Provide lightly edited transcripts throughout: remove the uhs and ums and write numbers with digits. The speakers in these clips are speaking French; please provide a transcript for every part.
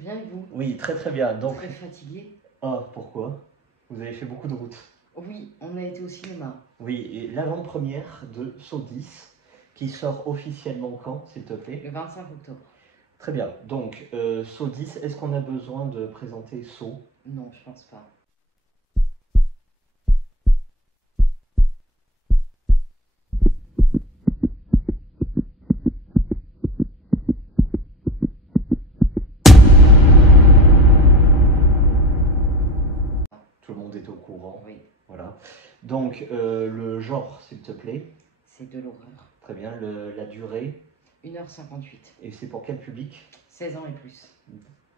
bien et vous? Oui, très très bien. Donc, Très fatigué? ah, pourquoi? Vous avez fait beaucoup de routes. Oui, on a été au cinéma. Oui, et l'avant-première de Saw 10, qui sort officiellement quand, s'il te plaît? Le 25 octobre. Très bien. Donc, Saw 10, est-ce qu'on a besoin de présenter Saw? Non, je pense pas. Tout le monde est au courant. Oui, Voilà. Donc, le genre, s'il te plaît. c'est de l'horreur. Très bien. La durée. 1h58. Et c'est pour quel public? 16 ans et plus.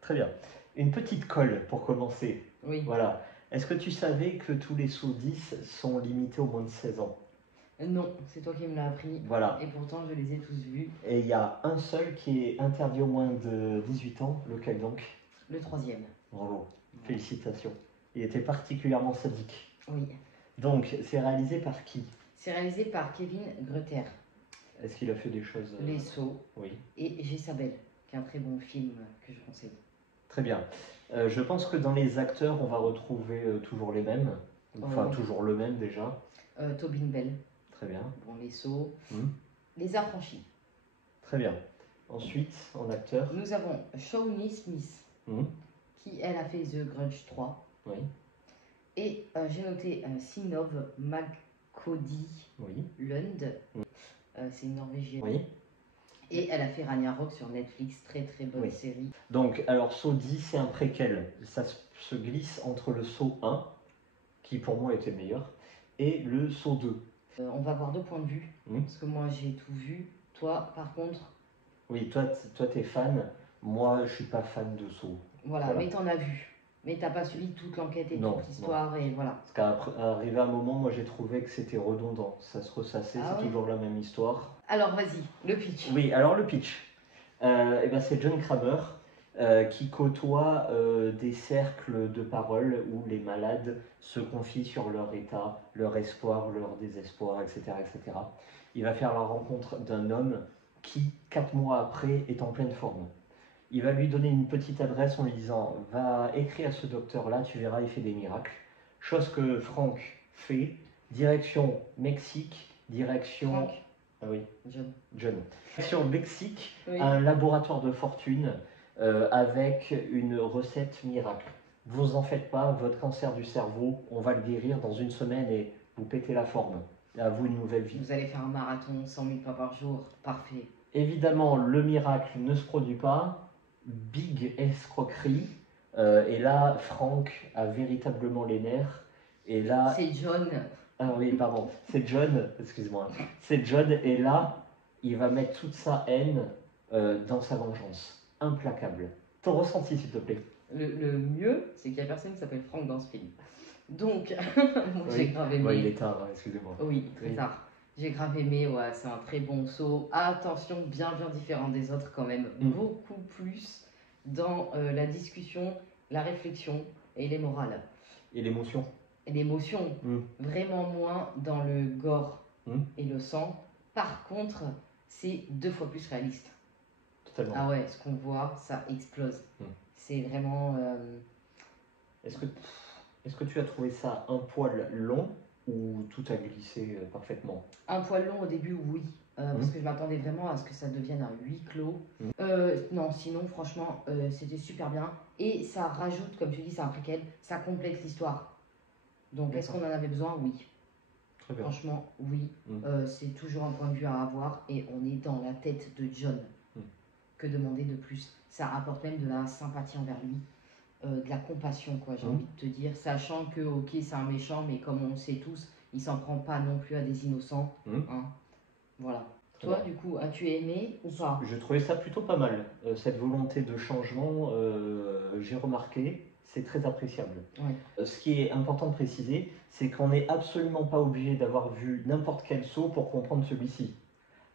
Très bien. Une petite colle pour commencer. Oui. Voilà. Est-ce que tu savais que tous les Saw 10 sont limités aux moins de 16 ans? Non, c'est toi qui me l'as appris. Voilà. Et pourtant, je les ai tous vus. Et il y a un seul qui est interdit aux moins de 18 ans. Lequel donc? Le 3e. Bravo. Félicitations. Il était particulièrement sadique. Oui. Donc, c'est réalisé par qui? C'est réalisé par Kevin Greuther. Est-ce qu'il a fait des choses... Les Sauts. Oui. Et Jezabel, qui est un très bon film que je conseille. Très bien. Je pense que dans les acteurs, on va retrouver toujours les mêmes. Enfin, toujours le même déjà. Tobin Bell. Très bien. Bon, les Sauts. Les Affranchis. Très bien. Ensuite, en acteur. Nous avons Shawnee Smith, qui elle a fait The Grudge 3. Oui. Et j'ai noté Sinov Magkodi Lund. C'est une Norvégienne. Oui. Et elle a fait Ragnarok sur Netflix, très très bonne série. Donc, alors Saw 10, c'est un préquel. Ça se glisse entre le Saw 1, qui pour moi était meilleur, et le Saw 2. On va avoir deux points de vue, parce que moi j'ai tout vu. Toi, par contre... Oui, toi t'es fan, moi je suis pas fan de Saw. Voilà, mais t'en as vu. Mais t'as pas suivi toute l'enquête et toute l'histoire, et voilà. Parce qu'arrivé à un moment, moi j'ai trouvé que c'était redondant. Ça se ressassait, c'est toujours la même histoire. Alors vas-y, le pitch. Oui, alors le pitch. C'est John Kramer qui côtoie des cercles de parole où les malades se confient sur leur état, leur espoir, leur désespoir, etc., etc. Il va faire la rencontre d'un homme qui, 4 mois après, est en pleine forme. Il va lui donner une petite adresse en lui disant « Va écrire à ce docteur-là, tu verras, il fait des miracles. » Chose que Frank fait, direction Mexique, direction... Frank. Ah oui. John. Sur Mexique, un laboratoire de fortune avec une recette miracle. Vous en faites pas, votre cancer du cerveau, on va le guérir dans une semaine et vous pétez la forme. À vous une nouvelle vie. Vous allez faire un marathon, 100 000 pas par jour, parfait. Évidemment, le miracle ne se produit pas, big escroquerie, et là, Frank a véritablement les nerfs, et là... C'est John. Ah oui, pardon, c'est John, excuse-moi. C'est John, et là, il va mettre toute sa haine dans sa vengeance. Implacable. Ton ressenti, s'il te plaît. Le mieux, c'est qu'il n'y a personne qui s'appelle Frank dans ce film. Donc, moi j'ai grave aimé. Il est tard, excusez-moi. Oui, très tard. J'ai grave aimé, c'est un très bon saut. Attention, bien différent des autres quand même. Beaucoup plus dans la discussion, la réflexion et les morales. Et l'émotion. Et l'émotion. Vraiment moins dans le gore et le sang. Par contre, c'est 2 fois plus réaliste. Totalement. Ah ouais, ce qu'on voit, ça explose. C'est vraiment... Est-ce que tu as trouvé ça un poil long ou tout a glissé parfaitement? Un poil long au début, oui. Parce que je m'attendais vraiment à ce que ça devienne un huis clos. Non, sinon, franchement, c'était super bien. Et ça rajoute, comme tu dis, c'est un préquel, ça complète l'histoire. Donc, est-ce qu'on en avait besoin? Oui. Très bien. Franchement, oui. C'est toujours un point de vue à avoir. Et on est dans la tête de John. Que demander de plus? Ça apporte même de la sympathie envers lui. De la compassion, quoi, j'ai envie de te dire. Sachant que, ok, c'est un méchant, mais comme on le sait tous, il s'en prend pas non plus à des innocents. Voilà. Toi, du coup, as-tu aimé ou pas? Je trouvais ça plutôt pas mal. Cette volonté de changement, j'ai remarqué, c'est très appréciable. Ce qui est important de préciser, c'est qu'on n'est absolument pas obligé d'avoir vu n'importe quel saut pour comprendre celui-ci.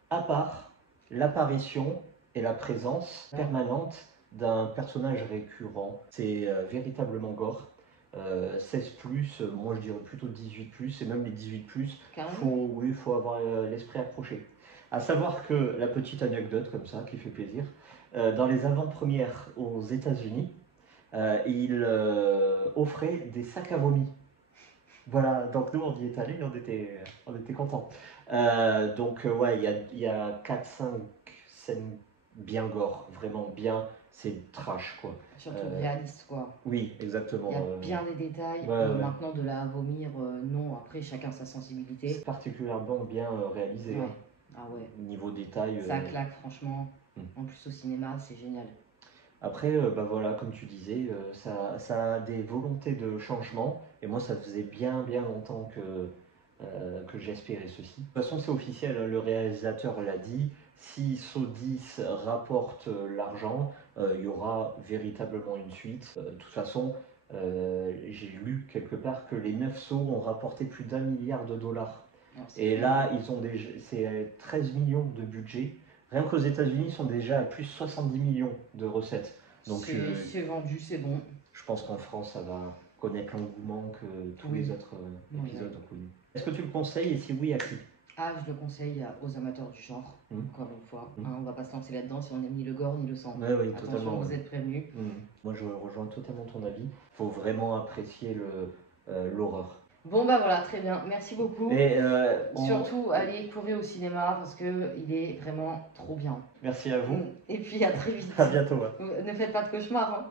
À part l'apparition et la présence permanente d'un personnage récurrent. C'est véritablement gore. 16+, moi je dirais plutôt 18+, et même les 18+, faut avoir l'esprit accroché. À savoir que, la petite anecdote comme ça, qui fait plaisir, dans les avant-premières aux États-Unis, il offrait des sacs à vomi. Voilà, donc nous on y est allés, on était contents. Ouais, il y a 4-5 scènes bien gore, vraiment bien, c'est trash quoi. Surtout réaliste, quoi. Oui, exactement. Il y a bien des détails. Ouais. Maintenant, de la vomir, non. Après, chacun sa sensibilité. C'est particulièrement bien réalisé. Ouais. Hein. Ah ouais. Niveau détail. Ça claque, franchement. En plus, au cinéma, c'est génial. Après, voilà, comme tu disais, ça a des volontés de changement. Et moi, ça faisait bien longtemps que j'espérais ceci. De toute façon, c'est officiel, hein, le réalisateur l'a dit. Si Saw 10 rapporte l'argent, il y aura véritablement une suite. De toute façon, j'ai lu quelque part que les 9 Saw ont rapporté plus d'1 milliard de dollars. Et là, c'est 13 millions de budget. Rien qu'aux États-Unis, ils sont déjà à plus 70 millions de recettes. Donc c'est vendu, c'est bon. Je pense qu'en France, ça va connaître l'engouement que tous les autres épisodes ont connu. Est-ce que tu le conseilles et si oui, à qui? Ah, je le conseille aux amateurs du genre, encore une fois. Hein, on va pas se lancer là-dedans si on n'aime ni le gore ni le sang. Oui, attention, totalement. vous êtes prévenus. Moi, je rejoins totalement ton avis. Il faut vraiment apprécier l'horreur. Bon bah voilà, très bien, merci beaucoup. Et surtout, allez courir au cinéma parce qu'il est vraiment trop bien. Merci à vous. Et puis à très vite. À bientôt. Ne faites pas de cauchemars. Hein.